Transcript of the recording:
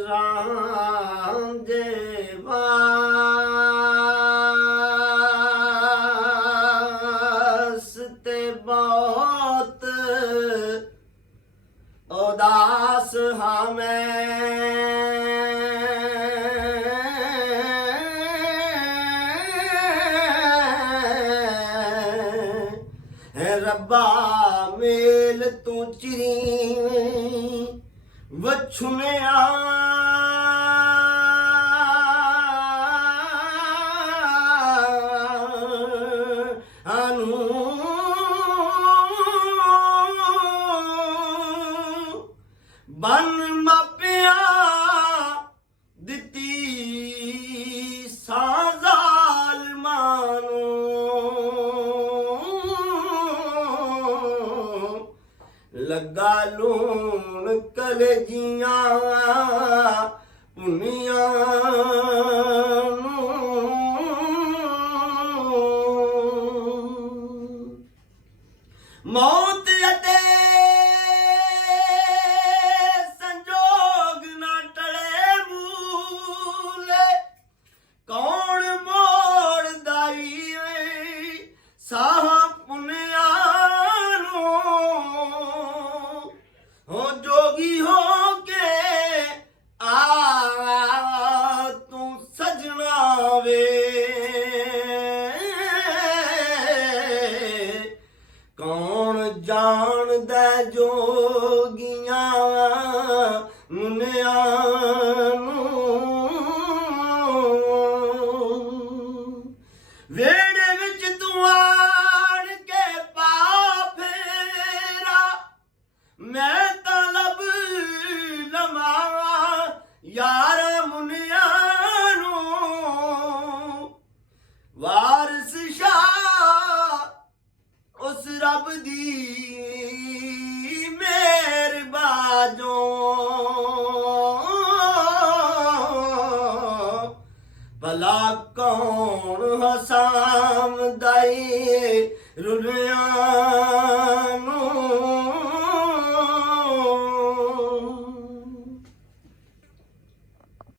ਰਾਮ ਦੇ ਵਾਸਤੇ ਬਹੁਤ ਉਦਾਸ ਹਾਂ ਮੈਂ ਰੱਬਾ ਮੇਲ ਤੂੰ ਚਿਰੀ ਵਛੁਨਿਆ ਬਨ ਮਾਪਿਆ ਦਿੱਤੀ ਸਾਂ ਜ਼ਾਲਮਾਂ ਨੂੰ ਲੱਗਾ ਲੂਣ ਕਲਜੀਆਂ ਪੁੰਨੀਆਂ ਨੂੰ ਮੌਤ ਅਤੇ ਸੰਜੋਗ ਨਾ ਟਲੇ ਮੂਲੇ ਕੌਣ ਮੋੜਦਾ ਈ ਸਾਹ ਪੁੰਨਿਆਂ ਨੂੰ ਹੋ ਜੋਗੀ ਹੋ ਕੇ ਆ ਤੂੰ ਸਜਣਾ ਵੇ ਕੌਣ ਜਾਣਦਾ ਜੋਗੀਆਂ ਮੁੰਨਿਆਂ ਨੂੰ ਵੇੜੇ ਵਿੱਚ ਤੂੰ ਆਣ ਕੇ ਪਾ ਫੇਰਾ ਮੈਂ ਤਾਂ ਲੱਭ ਲਵਾਂ ਯਾਰ ਮੁੰਨਿਆਂ ਨੂੰ ਵਾਰਿਸ ਸ਼ਾਹ ਉਸ ਰੱਬ ਦੀ ਮਿਹਰਬਾਨੋਂ ਭਲਾ ਕੌਣ ਹਸਾਮਦਾ ਏ ਰੁਲਿਆਂ